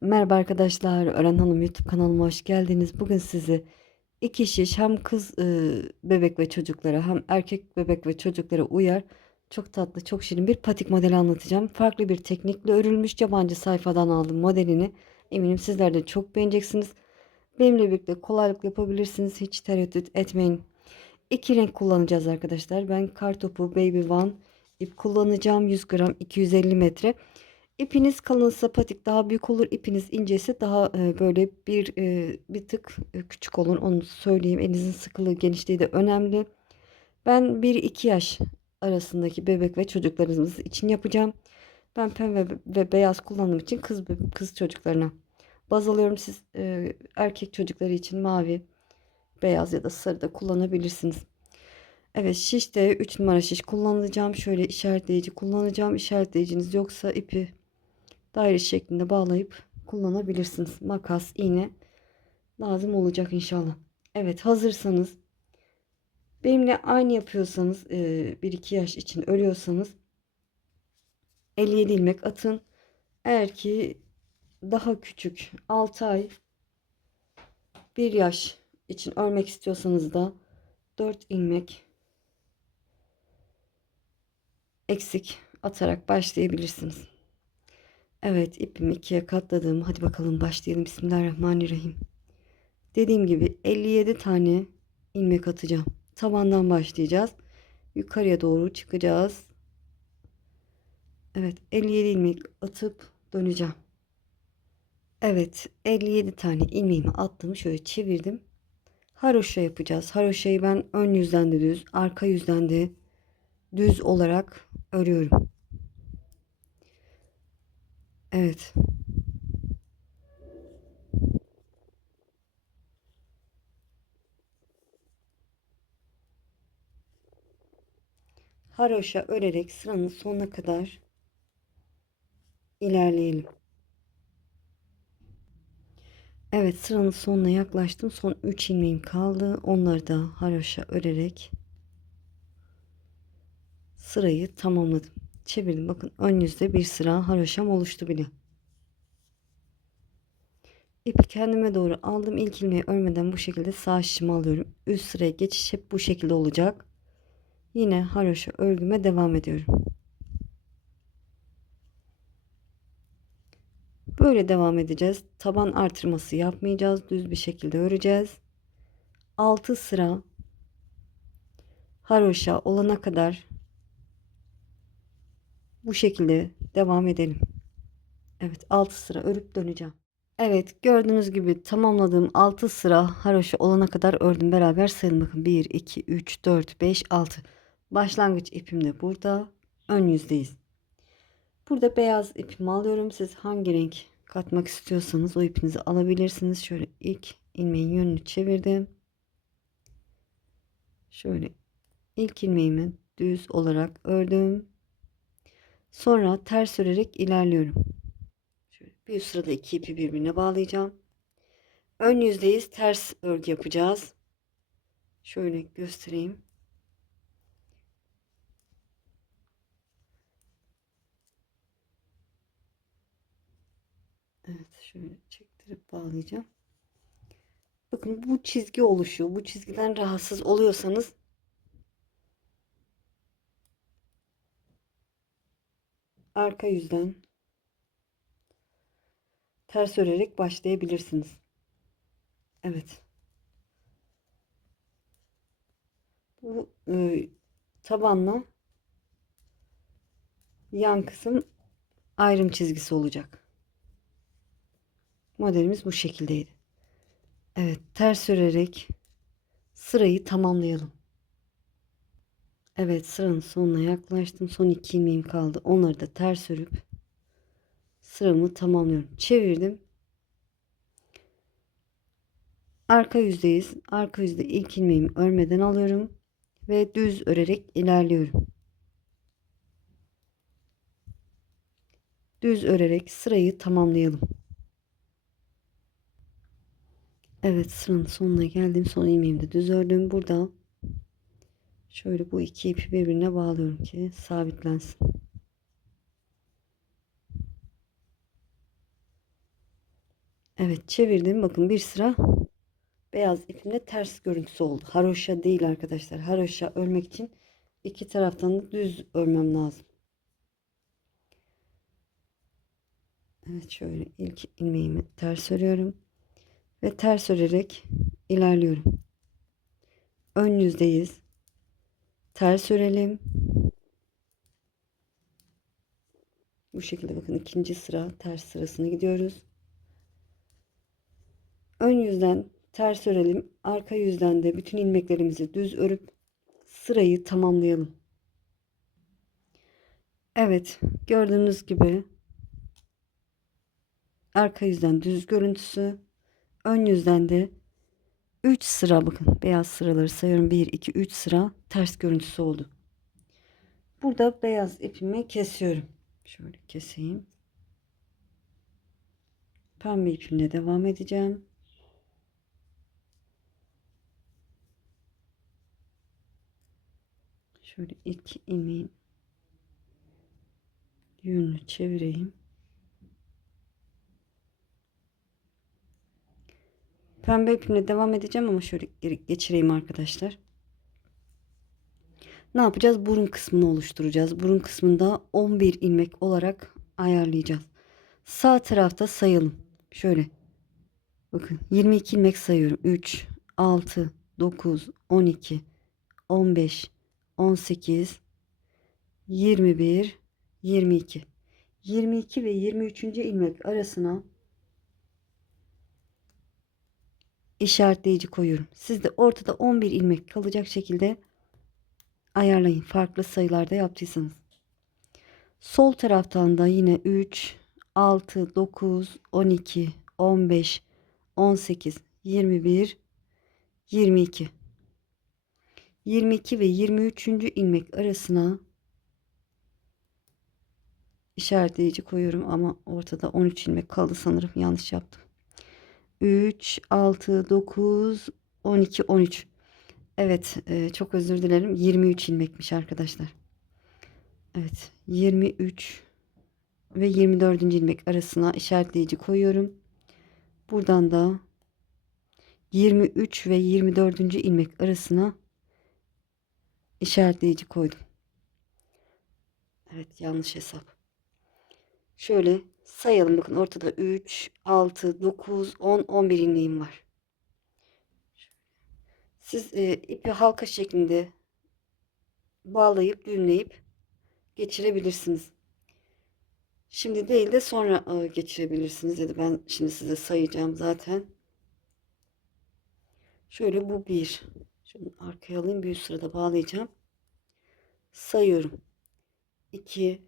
Merhaba arkadaşlar, Ören Hanım YouTube kanalıma hoş geldiniz. Bugün size iki şiş hem kız bebek ve çocuklara hem erkek bebek ve çocuklara uyar çok tatlı, çok şirin bir patik modeli anlatacağım. Farklı bir teknikle örülmüş yabancı sayfadan aldım modelini. Eminim sizler de çok beğeneceksiniz. Benimle birlikte kolaylıkla yapabilirsiniz. Hiç tereddüt etmeyin. İki renk kullanacağız arkadaşlar. Ben kartopu Baby One ip kullanacağım. 100 gram 250 metre. İpiniz kalınsa patik daha büyük olur. İpiniz inceyse daha böyle bir tık küçük olur. Onu söyleyeyim. Elinizin sıkılığı, genişliği de önemli. Ben 1-2 yaş arasındaki bebek ve çocuklarımız için yapacağım. Ben pembe ve beyaz kullandığım için kız çocuklarına baz alıyorum. Siz erkek çocukları için mavi, beyaz ya da sarı da kullanabilirsiniz. Evet, şişte 3 numara şiş kullanacağım. Şöyle işaretleyici kullanacağım. İşaretleyiciniz yoksa ipi daire şeklinde bağlayıp kullanabilirsiniz. Makas, iğne lazım olacak inşallah. Evet, hazırsanız benimle aynı yapıyorsanız 1-2 yaş için örüyorsanız 57 ilmek atın. Eğer ki daha küçük 6 ay 1 yaş için örmek istiyorsanız da 4 ilmek eksik atarak başlayabilirsiniz. Evet, ipimi ikiye katladım. Hadi bakalım başlayalım. Bismillahirrahmanirrahim. Dediğim gibi 57 tane ilmek atacağım. Tabandan başlayacağız. Yukarıya doğru çıkacağız. Evet, 57 ilmek atıp döneceğim. Evet, 57 tane ilmeğimi attım. Şöyle çevirdim. Haroşa yapacağız. Haroşayı ben ön yüzden de düz, arka yüzden de düz olarak örüyorum. Evet. Haroşa örerek sıranın sonuna kadar ilerleyelim. Evet, sıranın sonuna yaklaştım. Son 3 ilmeğim kaldı. Onları da haroşa örerek sırayı tamamladım. Çevirdim. Bakın ön yüzde bir sıra haroşam oluştu bile. İpi kendime doğru aldım. İlk ilmeği örmeden bu şekilde sağ şişimi alıyorum. Üst sıraya geçiş hep bu şekilde olacak. Yine haroşa örgüme devam ediyorum. Böyle devam edeceğiz. Taban artırması yapmayacağız. Düz bir şekilde öreceğiz. 6 sıra haroşa olana kadar bu şekilde devam edelim. Evet, 6 sıra örüp döneceğim. Evet, gördüğünüz gibi tamamladığım 6 sıra haroşa olana kadar ördüm. Beraber sayalım. Bakın 1 2 3 4 5 6. Başlangıç ipim de burada. Ön yüzdeyiz. Burada beyaz ipimi alıyorum. Siz hangi renk katmak istiyorsanız o ipinizi alabilirsiniz. Şöyle ilk ilmeğin yönünü çevirdim. Şöyle ilk ilmeğimi düz olarak ördüm. Sonra ters örerek ilerliyorum. Şöyle bir üst sırada iki ipi birbirine bağlayacağım. Ön yüzdeyiz. Ters örgü yapacağız. Şöyle göstereyim. Evet, şöyle çektirip bağlayacağım. Bakın bu çizgi oluşuyor. Bu çizgiden rahatsız oluyorsanız arka yüzden ters örerek başlayabilirsiniz. Evet. Bu tabanla yan kısım ayrım çizgisi olacak. Modelimiz bu şekildeydi. Evet, ters örerek sırayı tamamlayalım. Evet, sıranın sonuna yaklaştım. Son iki ilmeğim kaldı. Onları da ters örüp sıramı tamamlıyorum. Çevirdim. Arka yüzdeyiz. Arka yüzde ilk ilmeğimi örmeden alıyorum ve düz örerek ilerliyorum. Düz örerek sırayı tamamlayalım. Evet, sıranın sonuna geldim. Son ilmeğimi de düz ördüm. Burada şöyle bu iki ipi birbirine bağlıyorum ki sabitlensin. Evet, çevirdim. Bakın bir sıra beyaz ipimle ters görüntüsü oldu. Haroşa değil arkadaşlar. Haroşa örmek için iki taraftan da düz örmem lazım. Evet, şöyle ilk ilmeğimi ters örüyorum ve ters örerek ilerliyorum. Ön yüzdeyiz. Ters örelim. Bu şekilde bakın, ikinci sıra ters sırasına gidiyoruz. Ön yüzden ters örelim. Arka yüzden de bütün ilmeklerimizi düz örüp sırayı tamamlayalım. Evet, gördüğünüz gibi arka yüzden düz görüntüsü, ön yüzden de 3 sıra, bakın beyaz sıraları sayıyorum. 1 2 3 sıra ters görüntüsü oldu. Burada beyaz ipimi kesiyorum. Şöyle keseyim. Pembe ipimle devam edeceğim. Şöyle ilk ilmeğin yönünü çevireyim. Pembe ipimle devam edeceğim ama şöyle geri geçireyim arkadaşlar. Ne yapacağız? Burun kısmını oluşturacağız. Burun kısmında 11 ilmek olarak ayarlayacağız. Sağ tarafta sayalım. Şöyle. Bakın 22 ilmek sayıyorum. 3, 6, 9, 12, 15, 18, 21, 22. 22 ve 23. ilmek arasına işaretleyici koyuyorum. Siz de ortada 11 ilmek kalacak şekilde ayarlayın. Farklı sayılarda yaptıysanız. Sol taraftan da yine 3, 6, 9, 12, 15, 18, 21, 22. 22 ve 23. ilmek arasına işaretleyici koyuyorum ama ortada 13 ilmek kaldı sanırım. Yanlış yaptım. 3, 6, 9, 12, 13. Evet, çok özür dilerim. 23 ilmekmiş arkadaşlar. Evet, 23 ve 24. ilmek arasına işaretleyici koyuyorum. Buradan da 23 ve 24. ilmek arasına işaretleyici koydum. Evet, yanlış hesap. Şöyle sayalım, bakın ortada 3, 6, 9, 10, 11 ilmeğim var. Siz ipi halka şeklinde bağlayıp düğümleyip geçirebilirsiniz. Şimdi değil de sonra geçirebilirsiniz. Ya da ben şimdi size sayacağım zaten. Şöyle bu bir. Şunu arkaya alayım. Bir sırada bağlayacağım. Sayıyorum. 2,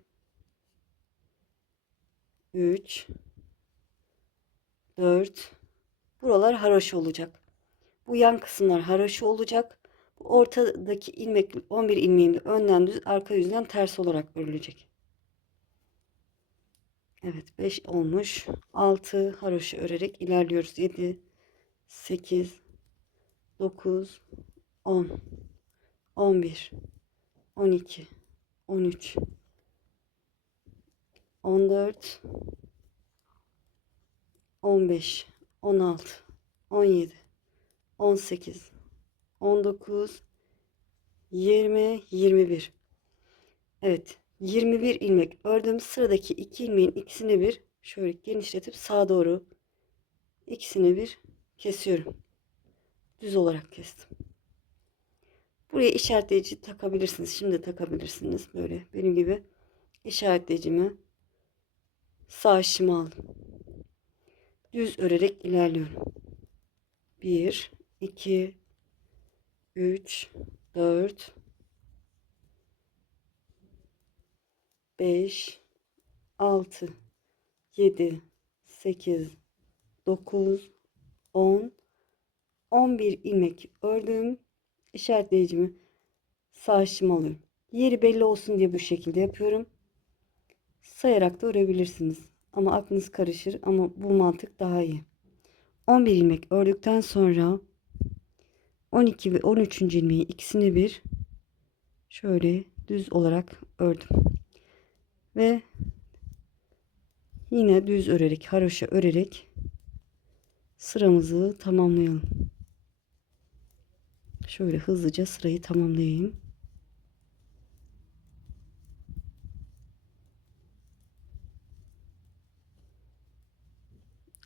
3, 4. Buralar haroşa olacak. Bu yan kısımlar haroşa olacak. Bu ortadaki ilmek 11 ilmeğim de önden düz, arka yüzden ters olarak örülecek. Evet, 5 olmuş. 6 haroşa örerek ilerliyoruz. 7, 8, 9, 10, 11, 12, 13, 14, 15, 16, 17, 18, 19, 20, 21. Evet, 21 ilmek ördüm. Sıradaki 2 ilmeğin ikisini bir şöyle genişletip sağa doğru ikisini bir kesiyorum. Düz olarak kestim. Buraya işaretleyici takabilirsiniz. Şimdi takabilirsiniz. Böyle benim gibi işaretleyicimi sağ şıma aldım. Düz örerek ilerliyorum. 1, 2, 3, 4, 5, 6, 7, 8, 9, 10, 11 ilmek ördüm. İşaretleyicimi sağ şıma alıyorum. Yeri belli olsun diye bu şekilde yapıyorum. Sayarak da örebilirsiniz. Ama aklınız karışır, ama bu mantık daha iyi. 11 ilmek ördükten sonra 12 ve 13. ilmeği ikisini bir şöyle düz olarak ördüm. Ve yine düz örerek, haroşa örerek sıramızı tamamlayalım. Şöyle hızlıca sırayı tamamlayayım.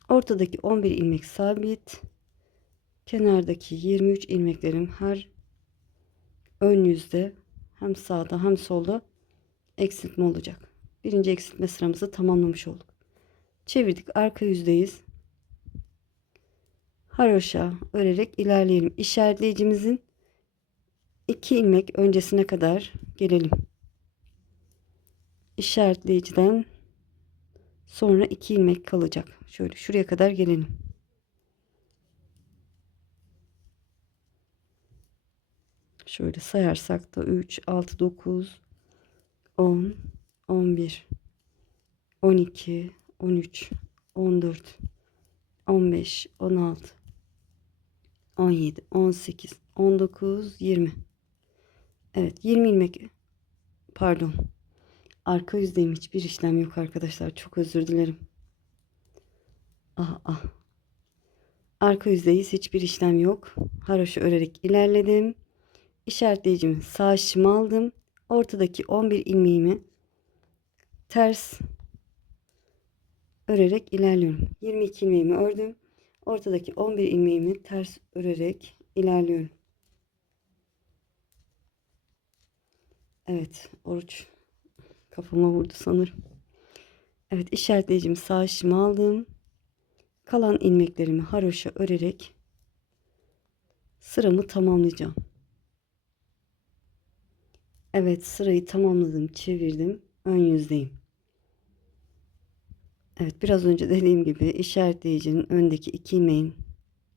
Ortadaki 11 ilmek sabit. Kenardaki 23 ilmeklerim her ön yüzde hem sağda hem solda eksiltme olacak. Birinci eksiltme sıramızı tamamlamış olduk. Çevirdik, arka yüzdeyiz. Haroşa örerek ilerleyelim. İşaretleyicimizin 2 ilmek öncesine kadar gelelim. İşaretleyiciden sonra 2 ilmek kalacak. Şöyle şuraya kadar gelelim. Şöyle sayarsak da 3, 6, 9, 10, 11, 12, 13, 14, 15, 16, 17, 18, 19, 20. Evet, 20 ilmek, pardon. Arka yüzdeyim, hiçbir işlem yok arkadaşlar. Çok özür dilerim. Ah ah. Arka yüzdeyiz, hiçbir işlem yok. Haroşa örerek ilerledim. İşaretleyicimi sağ şişime aldım. Ortadaki 11 ilmeğimi ters örerek ilerliyorum. 22 ilmeğimi ördüm. Ortadaki 11 ilmeğimi ters örerek ilerliyorum. Evet, oruç kafama vurdu sanırım. Evet, işaretleyicimi sağ şişime aldım. Kalan ilmeklerimi haroşa örerek sıramı tamamlayacağım. Evet, sırayı tamamladım, çevirdim. Ön yüzdeyim. Evet, biraz önce dediğim gibi işaretleyicinin öndeki 2 ilmeğin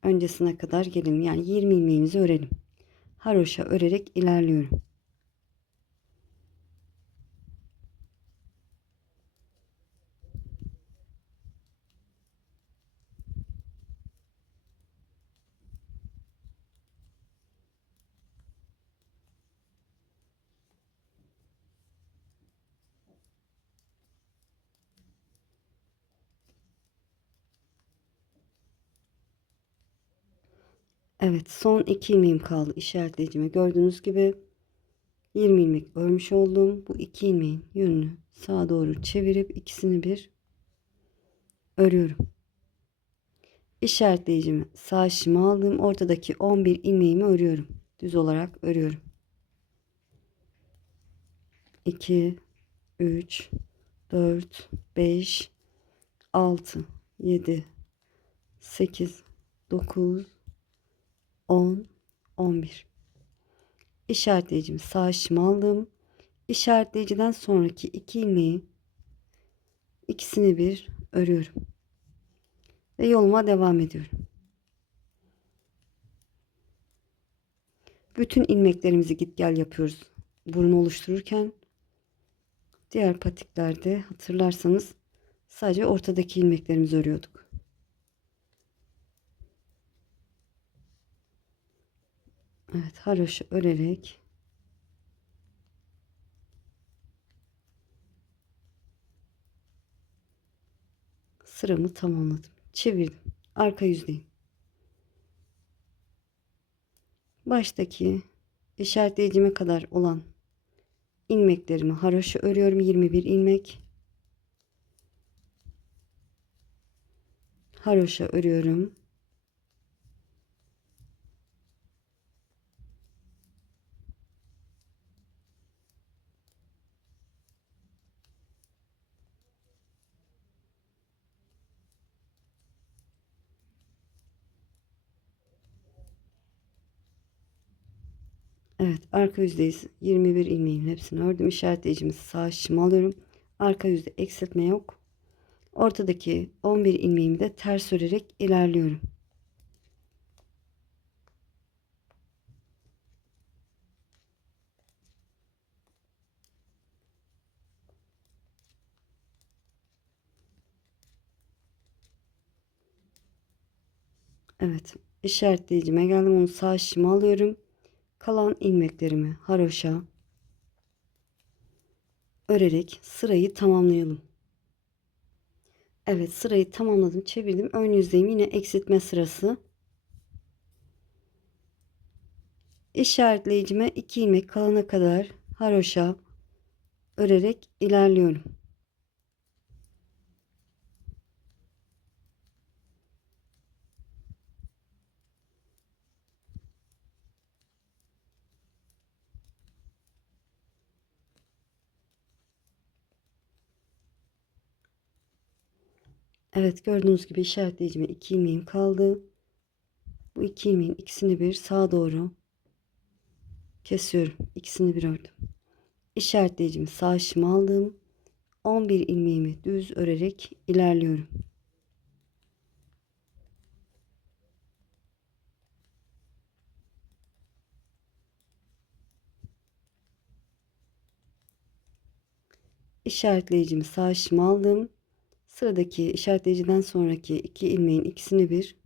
öncesine kadar gelelim. Yani 20 ilmeğimizi örelim. Haroşa örerek ilerliyorum. Evet, son 2 ilmeğim kaldı işaretleyicime. Gördüğünüz gibi 20 ilmek örmüş oldum. Bu 2 ilmeğin yönünü sağa doğru çevirip ikisini bir örüyorum. İşaretleyicimi sağ şişime aldım. Ortadaki 11 ilmeğimi örüyorum. Düz olarak örüyorum. 2, 3, 4, 5, 6, 7, 8, 9, 10, 11. İşaretleyicimi sağ şişime aldım. İşaretleyiciden sonraki 2 ilmeği ikisini bir örüyorum. Ve yoluma devam ediyorum. Bütün ilmeklerimizi git gel yapıyoruz. Burun oluştururken diğer patiklerde hatırlarsanız sadece ortadaki ilmeklerimizi örüyorduk. Evet, haroşa örerek sıramı tamamladım. Çevirdim. Arka yüzdeyim. Baştaki işaretleyicime kadar olan ilmeklerimi haroşa örüyorum. 21 ilmek. Haroşa örüyorum. Evet, arka yüzdeyiz. 21 ilmeğin hepsini ördüm. İşaretleyicimizi sağ şişime alıyorum. Arka yüzde eksiltme yok. Ortadaki 11 ilmeğimi de ters örerek ilerliyorum. Evet, işaretleyicime geldim. Onu sağ şişime alıyorum. Kalan ilmeklerimi haroşa örerek sırayı tamamlayalım. Evet, sırayı tamamladım, çevirdim. Ön yüzdeyim, yine eksiltme sırası. İşaretleyicime 2 ilmek kalana kadar haroşa örerek ilerliyorum. Evet, gördüğünüz gibi işaretleyicime 2 ilmeğim kaldı. Bu 2 ilmeğin ikisini bir sağa doğru kesiyorum. İkisini bir ördüm. İşaretleyicimi sağ işime aldım. 11 ilmeğimi düz örerek ilerliyorum. İşaretleyicimi sağ işime aldım. Sıradaki işaretleyiciden sonraki 2 ilmeğin ikisini bir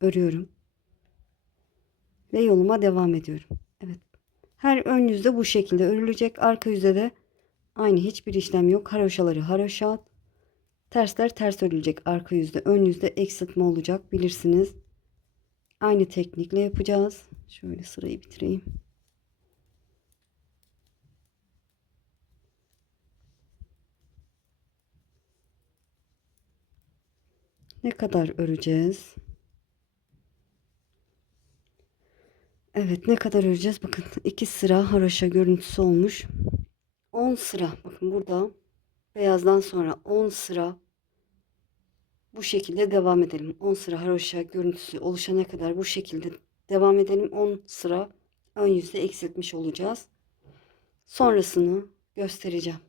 örüyorum ve yoluma devam ediyorum. Evet. Her ön yüzde bu şekilde örülecek. Arka yüzde de aynı, hiçbir işlem yok. Haroşaları haroşa, tersler ters örülecek arka yüzde. Ön yüzde eksiltme olacak, bilirsiniz. Aynı teknikle yapacağız. Şöyle sırayı bitireyim. Ne kadar öreceğiz? Evet, ne kadar öreceğiz? Bakın 2 sıra haroşa görüntüsü olmuş. 10 sıra. Bakın burada beyazdan sonra 10 sıra bu şekilde devam edelim. 10 sıra haroşa görüntüsü oluşana kadar bu şekilde devam edelim. 10 sıra ön yüzde eksiltmiş olacağız. Sonrasını göstereceğim.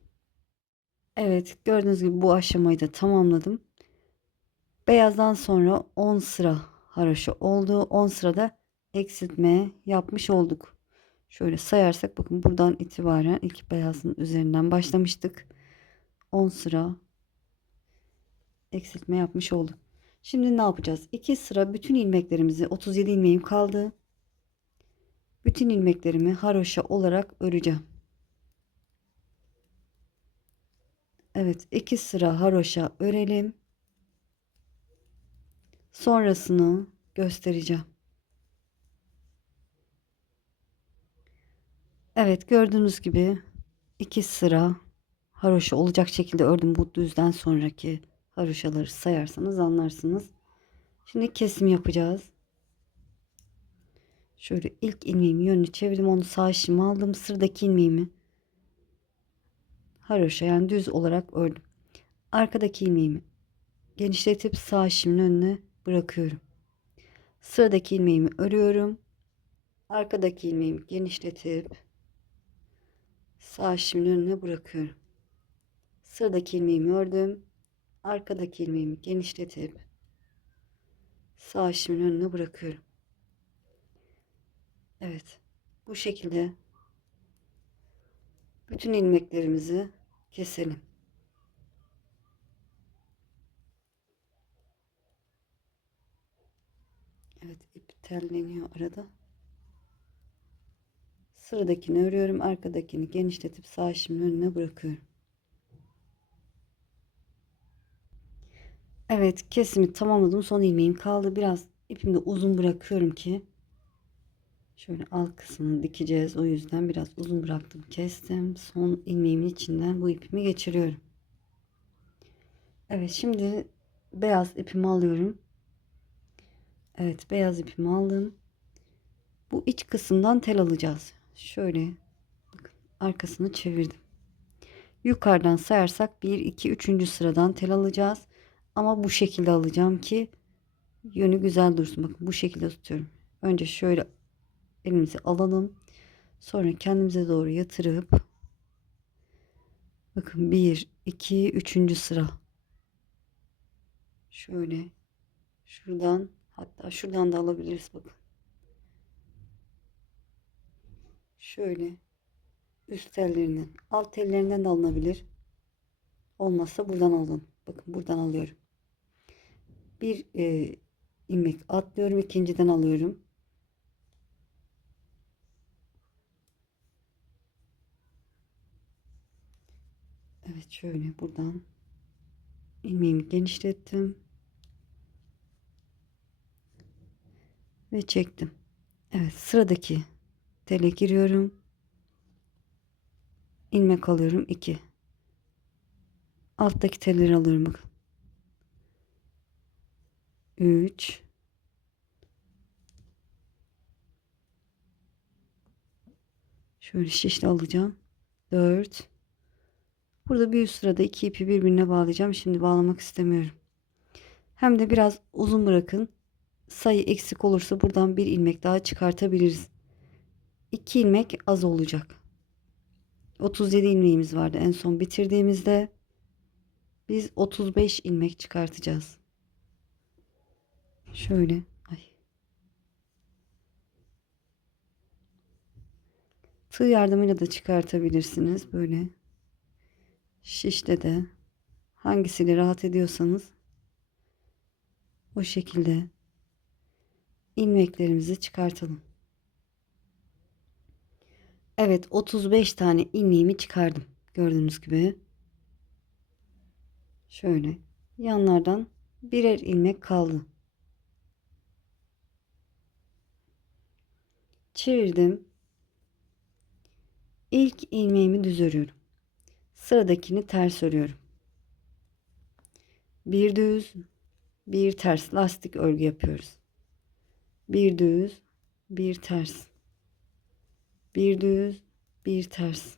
Evet, gördüğünüz gibi bu aşamayı da tamamladım. Beyazdan sonra 10 sıra haroşa oldu. 10 sırada eksiltme yapmış olduk. Şöyle sayarsak bakın, buradan itibaren ilk beyazın üzerinden başlamıştık. 10 sıra eksiltme yapmış olduk. Şimdi ne yapacağız? 2 sıra bütün ilmeklerimizi, 37 ilmeğim kaldı. Bütün ilmeklerimi haroşa olarak öreceğim. Evet, 2 sıra haroşa örelim. Sonrasını göstereceğim. Evet, gördüğünüz gibi 2 sıra haroşa olacak şekilde ördüm. Bu düzden sonraki haroşaları sayarsanız anlarsınız. Şimdi kesim yapacağız. Şöyle ilk ilmeğimi yönünü çevirdim. Onu sağ işime aldım. Sıradaki ilmeğimi haroşa, yani düz olarak ördüm. Arkadaki ilmeğimi genişletip sağ işimin önüne bırakıyorum. Sıradaki ilmeğimi örüyorum. Arkadaki ilmeğimi genişletip sağ işimin önüne bırakıyorum. Sıradaki ilmeğimi ördüm. Arkadaki ilmeğimi genişletip sağ işimin önüne bırakıyorum. Evet. Bu şekilde bütün ilmeklerimizi keselim. Evet, ip telleniyor arada. Sıradakini örüyorum. Arkadakini genişletip sağ işimin önüne bırakıyorum. Evet, kesimi tamamladım. Son ilmeğim kaldı. Biraz ipimi de uzun bırakıyorum ki şöyle alt kısmını dikeceğiz. O yüzden biraz uzun bıraktım. Kestim. Son ilmeğimin içinden bu ipimi geçiriyorum. Evet, şimdi beyaz ipimi alıyorum. Evet, beyaz ipimi aldım. Bu iç kısımdan tel alacağız. Şöyle bakın, arkasını çevirdim. Yukarıdan sayarsak 1 2 3. sıradan tel alacağız. Ama bu şekilde alacağım ki yönü güzel dursun. Bakın bu şekilde tutuyorum. Önce şöyle elimizi alalım. Sonra kendimize doğru yatırıp bakın 1 2 3. sıra. Şöyle şuradan, hatta şuradan da alabiliriz bakın. Şöyle üst tellerinden, alt tellerinden de alınabilir. Olmazsa buradan alın. Bakın buradan alıyorum. Bir ilmek atlıyorum, ikinciden alıyorum. Evet, şöyle buradan ilmeğimi genişlettim ve çektim. Evet, sıradaki tele giriyorum. İlmek alıyorum 2. Alttaki telleri alıyorum bakın. 3. Şöyle şişle alacağım. 4. Burada bir üst sırada 2 ipi birbirine bağlayacağım. Şimdi bağlamak istemiyorum. Hem de biraz uzun bırakın. Sayı eksik olursa buradan bir ilmek daha çıkartabiliriz. 2 ilmek az olacak. 37 ilmeğimiz vardı en son bitirdiğimizde. Biz 35 ilmek çıkartacağız. Şöyle. Ay. Tığ yardımıyla da çıkartabilirsiniz. Böyle. Şişte de. Hangisiyle rahat ediyorsanız o şekilde ilmeklerimizi çıkartalım. Evet, 35 tane ilmeğimi çıkardım. Gördüğünüz gibi. Şöyle yanlardan birer ilmek kaldı. Çevirdim. İlk ilmeğimi düz örüyorum. Sıradakini ters örüyorum. Bir düz, bir ters lastik örgü yapıyoruz. Bir düz, bir ters. Bir düz, bir ters.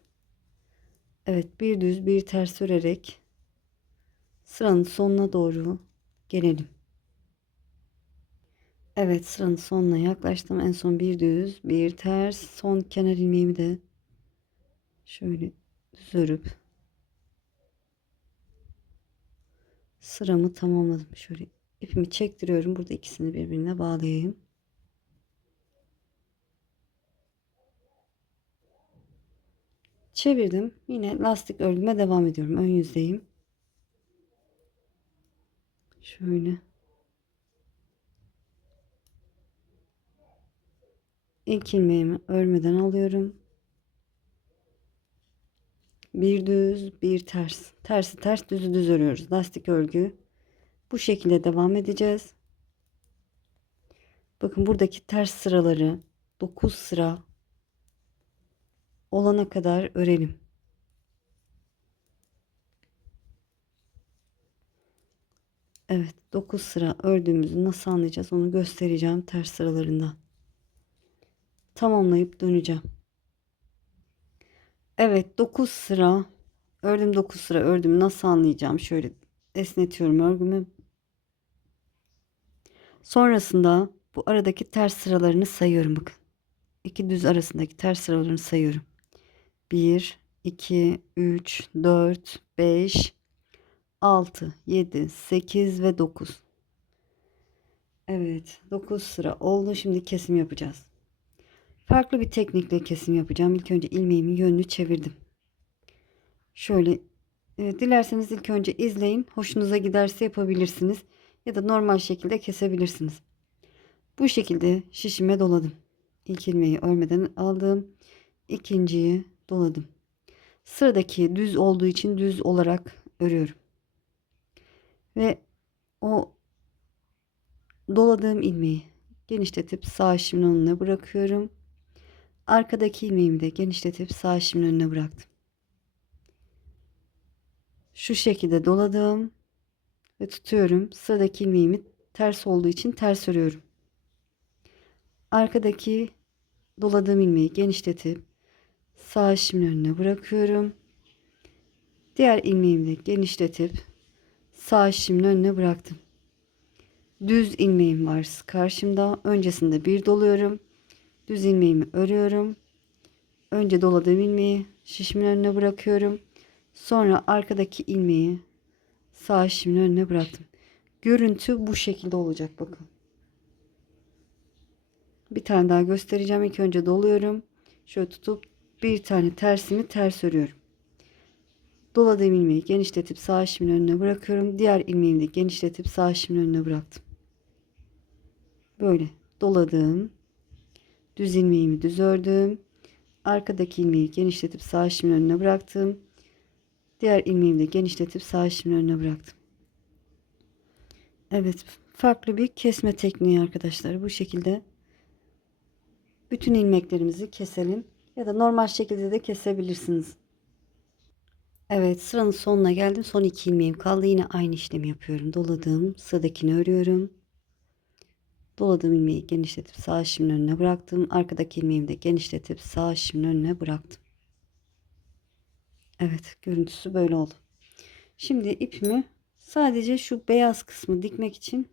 Evet, bir düz, bir ters örerek sıranın sonuna doğru gelelim. Evet, sıranın sonuna yaklaştım. En son bir düz, bir ters. Son kenar ilmeğimi de şöyle düz örüp sıramı tamamladım. Şöyle ipimi çektiriyorum. Burada ikisini birbirine bağlayayım. Çevirdim. Yine lastik örgüme devam ediyorum. Ön yüzdeyim. Şöyle. İlk ilmeğimi örmeden alıyorum. Bir düz, bir ters. Tersi ters, düzü düz örüyoruz. Lastik örgü. Bu şekilde devam edeceğiz. Bakın buradaki ters sıraları 9 sıra olana kadar örelim. Evet, 9 sıra ördüğümüzü nasıl anlayacağız onu göstereceğim ters sıralarında. Tamamlayıp döneceğim. Evet, 9 sıra ördüm, 9 sıra ördüm, nasıl anlayacağım? Şöyle esnetiyorum örgümü. Sonrasında bu aradaki ters sıralarını sayıyorum bakın. İki düz arasındaki ters sıralarını sayıyorum. 1 2 3 4 5 6 7 8 ve 9. Evet, 9 sıra oldu. Şimdi kesim yapacağız. Farklı bir teknikle kesim yapacağım. İlk önce ilmeğimin yönünü çevirdim. Şöyle dilerseniz ilk önce izleyin. Hoşunuza giderse yapabilirsiniz. Ya da normal şekilde kesebilirsiniz. Bu şekilde şişime doladım. İlk ilmeği örmeden aldım. İkinciyi doladım. Sıradaki düz olduğu için düz olarak örüyorum. Ve o doladığım ilmeği genişletip sağ işimin önüne bırakıyorum. Arkadaki ilmeğimi de genişletip sağ işimin önüne bıraktım. Şu şekilde doladım ve tutuyorum. Sıradaki ilmeğimi ters olduğu için ters örüyorum. Arkadaki doladığım ilmeği genişletip sağ işimin önüne bırakıyorum. Diğer ilmeğimi de genişletip sağ işimin önüne bıraktım. Düz ilmeğim var karşımda. Öncesinde bir doluyorum. Düz ilmeğimi örüyorum. Önce doladığım ilmeği şişimin önüne bırakıyorum. Sonra arkadaki ilmeği sağ şişimin önüne bıraktım. Görüntü bu şekilde olacak bakın. Bir tane daha göstereceğim. İlk önce doluyorum. Şöyle tutup bir tane tersini ters örüyorum. Doladığım ilmeği genişletip sağ şişimin önüne bırakıyorum. Diğer ilmeğimi de genişletip sağ şişimin önüne bıraktım. Böyle doladım. Düz ilmeğimi düz ördüm. Arkadaki ilmeği genişletip sağ şişimin önüne bıraktım. Diğer ilmeğimi de genişletip sağ şişimin önüne bıraktım. Evet, farklı bir kesme tekniği arkadaşlar. Bu şekilde bütün ilmeklerimizi keselim. Ya da normal şekilde de kesebilirsiniz. Evet, sıranın sonuna geldim. Son 2 ilmeğim kaldı. Yine aynı işlemi yapıyorum. Doladığım sıradakini örüyorum. Doladığım ilmeği genişletip sağ şişimin önüne bıraktım. Arkadaki ilmeğimi de genişletip sağ şişimin önüne bıraktım. Evet, görüntüsü böyle oldu. Şimdi ipimi sadece şu beyaz kısmı dikmek için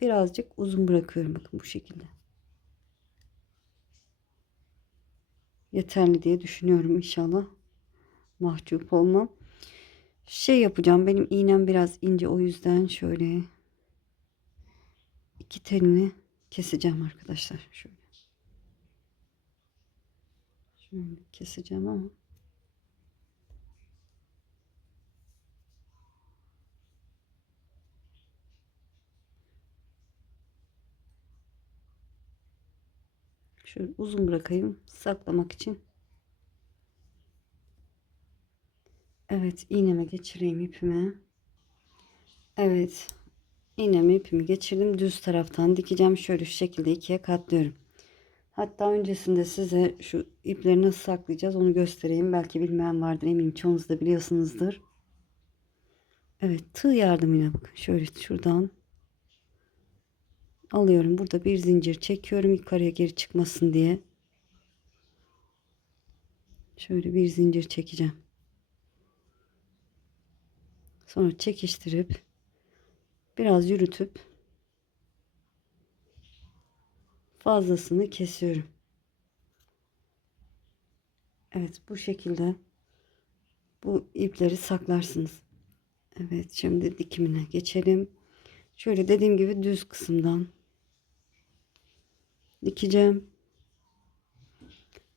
birazcık uzun bırakıyorum. Bakın bu şekilde. Yeterli diye düşünüyorum, inşallah mahcup olmam. Şey yapacağım, benim iğnem biraz ince, o yüzden şöyle iki telini keseceğim arkadaşlar. Şöyle keseceğim ama şöyle uzun bırakayım saklamak için. Evet, iğneme geçireyim ipime. Evet, iğnemi ipimi geçirdim. Düz taraftan dikeceğim. Şöyle şu şekilde ikiye katlıyorum. Hatta öncesinde size şu ipleri nasıl saklayacağız onu göstereyim. Belki bilmeyen vardır, eminim çoğunuz da biliyorsunuzdur. Evet, tığ yardımıyla bakın şöyle şuradan alıyorum. Burada bir zincir çekiyorum yukarıya geri çıkmasın diye. Şöyle bir zincir çekeceğim. Sonra çekiştirip biraz yürütüp fazlasını kesiyorum. Evet, bu şekilde bu ipleri saklarsınız. Evet, şimdi dikimine geçelim. Şöyle dediğim gibi düz kısımdan dikeceğim.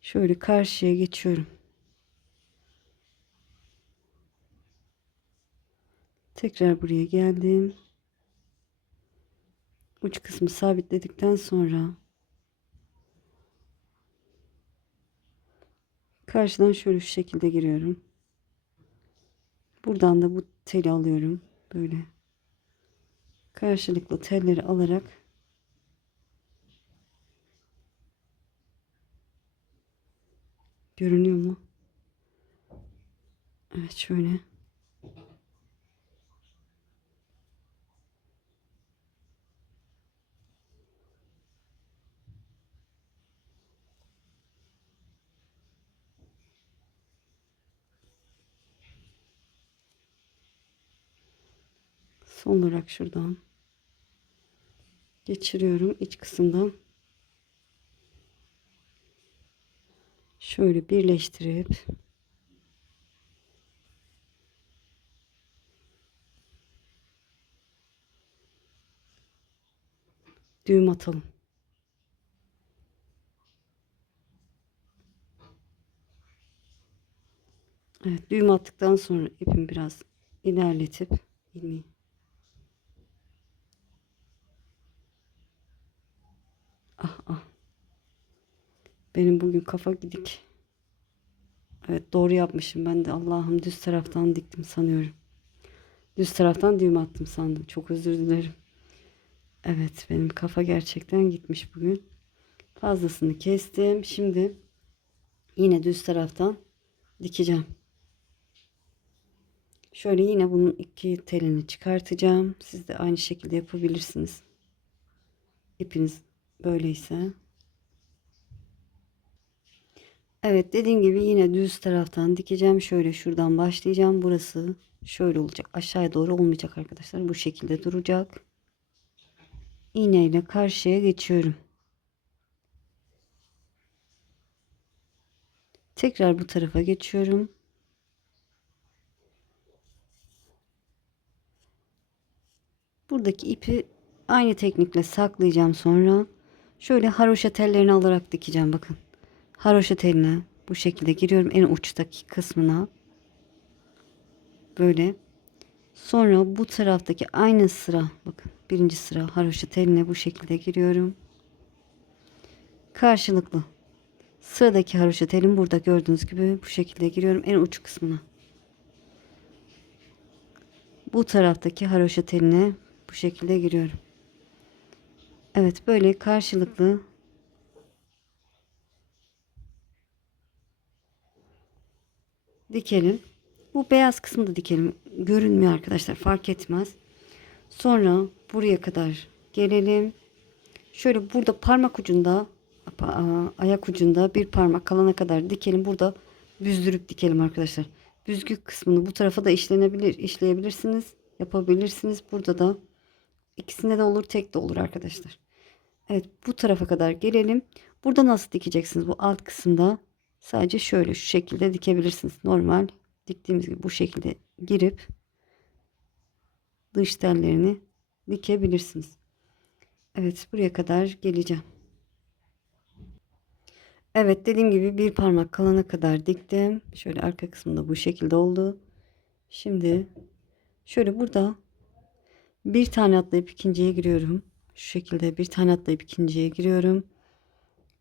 Şöyle karşıya geçiyorum. Tekrar buraya geldim. Uç kısmı sabitledikten sonra karşıdan şöyle şu şekilde giriyorum. Buradan da bu teli alıyorum. Böyle karşılıklı telleri alarak görünüyor mu? Evet, şöyle. Son olarak şuradan geçiriyorum iç kısımdan. Şöyle birleştirip düğüm atalım. Evet, düğüm attıktan sonra ipimi biraz ilerletip ilmeği ah, benim bugün kafa gidik. Evet, doğru yapmışım ben de. Allah'ım, düz taraftan diktim sanıyorum. Düz taraftan düğüm attım sandım. Çok özür dilerim. Evet, benim kafa gerçekten gitmiş bugün. Fazlasını kestim. Şimdi yine düz taraftan dikeceğim. Şöyle yine bunun iki telini çıkartacağım. Siz de aynı şekilde yapabilirsiniz. İpiniz böyleyse. Evet, dediğim gibi yine düz taraftan dikeceğim. Şöyle şuradan başlayacağım. Burası şöyle olacak. Aşağıya doğru olmayacak arkadaşlar. Bu şekilde duracak. İğneyle karşıya geçiyorum. Tekrar bu tarafa geçiyorum. Buradaki ipi aynı teknikle saklayacağım sonra. Şöyle haroşa tellerini alarak dikeceğim, bakın. Haroşa teline bu şekilde giriyorum en uçtaki kısmına. Böyle. Sonra bu taraftaki aynı sıra, bakın birinci sıra haroşa teline bu şekilde giriyorum. Karşılıklı sıradaki haroşa telim burada gördüğünüz gibi bu şekilde giriyorum en uç kısmına. Bu taraftaki haroşa teline bu şekilde giriyorum. Evet, böyle karşılıklı dikelim. Bu beyaz kısmı da dikelim. Görünmüyor arkadaşlar, fark etmez. Sonra buraya kadar gelelim. Şöyle burada parmak ucunda, ayak ucunda bir parmak kalana kadar dikelim. Burada büzdürüp dikelim arkadaşlar. Büzgü kısmını bu tarafa da işleyebilirsiniz, yapabilirsiniz. Burada da ikisinde de olur, tek de olur arkadaşlar. Evet, bu tarafa kadar gelelim. Burada nasıl dikeceksiniz? Bu alt kısımda sadece şöyle şu şekilde dikebilirsiniz. Normal diktiğimiz gibi bu şekilde girip dış tellerini dikebilirsiniz. Evet, buraya kadar geleceğim. Evet, dediğim gibi bir parmak kalana kadar diktim. Şöyle arka kısmında bu şekilde oldu. Şimdi şöyle burada bir tane atlayıp ikinciye giriyorum. Şu şekilde bir tane atlayıp ikinciye giriyorum.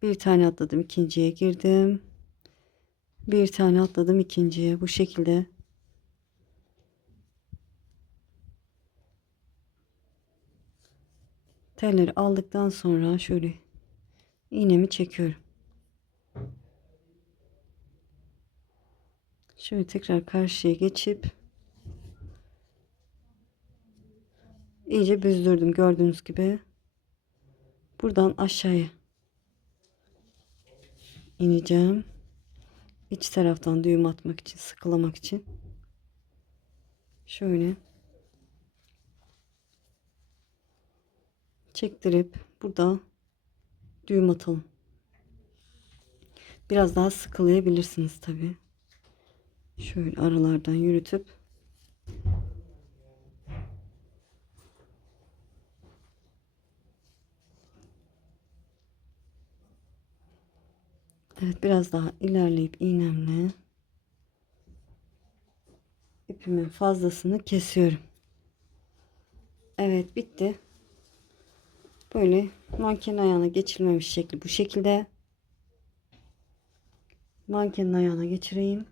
Bir tane atladım, ikinciye girdim. Bir tane atladım, ikinciye. Bu şekilde telleri aldıktan sonra şöyle iğnemi çekiyorum. Şöyle tekrar karşıya geçip iyice büzdürdüm, gördüğünüz gibi. Buradan aşağıya ineceğim. İç taraftan düğüm atmak için, sıkılamak için. Şöyle çektirip burada düğüm atalım. Biraz daha sıkılayabilirsiniz tabi. Şöyle aralardan yürütüp evet, biraz daha ilerleyip iğnemle ipimin fazlasını kesiyorum. Evet, bitti. Böyle manken ayağına geçilmemiş şekli bu şekilde. Mankenin ayağına geçireyim.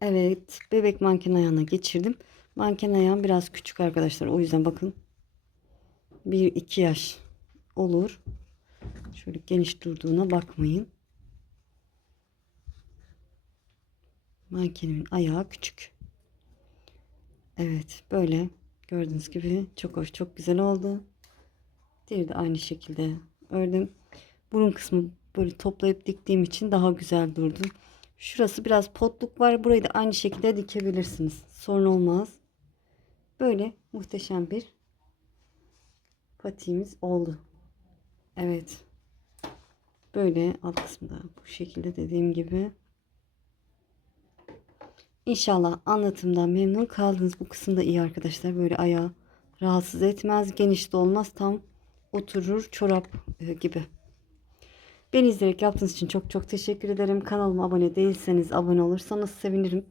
Evet, bebek manken ayağına geçirdim. Manken ayağım biraz küçük arkadaşlar. O yüzden bakın 1-2 yaş olur. Şöyle geniş durduğuna bakmayın. Mankenimin ayağı küçük. Evet, böyle gördüğünüz gibi çok hoş, çok güzel oldu. Diğeri de aynı şekilde ördüm. Burun kısmı böyle toplayıp diktiğim için daha güzel durdu. Şurası biraz potluk var. Burayı da aynı şekilde dikebilirsiniz. Sorun olmaz. Böyle muhteşem bir patiğimiz oldu. Evet. Böyle alt kısmında bu şekilde dediğim gibi. İnşallah anlatımdan memnun kaldınız. Bu kısımda iyi arkadaşlar. Böyle ayağı rahatsız etmez. Geniş de olmaz. Tam oturur çorap gibi. Beni izleyerek yaptığınız için çok çok teşekkür ederim. Kanalıma abone değilseniz abone olursanız sevinirim.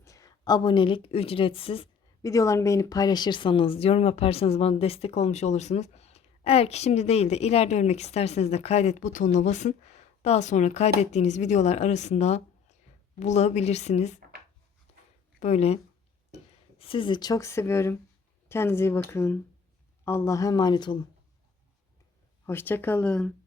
Abonelik ücretsiz. Videolarımı beğenip paylaşırsanız, yorum yaparsanız bana destek olmuş olursunuz. Eğer ki şimdi değil de ileride örmek isterseniz de kaydet butonuna basın. Daha sonra kaydettiğiniz videolar arasında bulabilirsiniz. Böyle. Sizi çok seviyorum. Kendinize iyi bakın. Allah'a emanet olun. Hoşça kalın.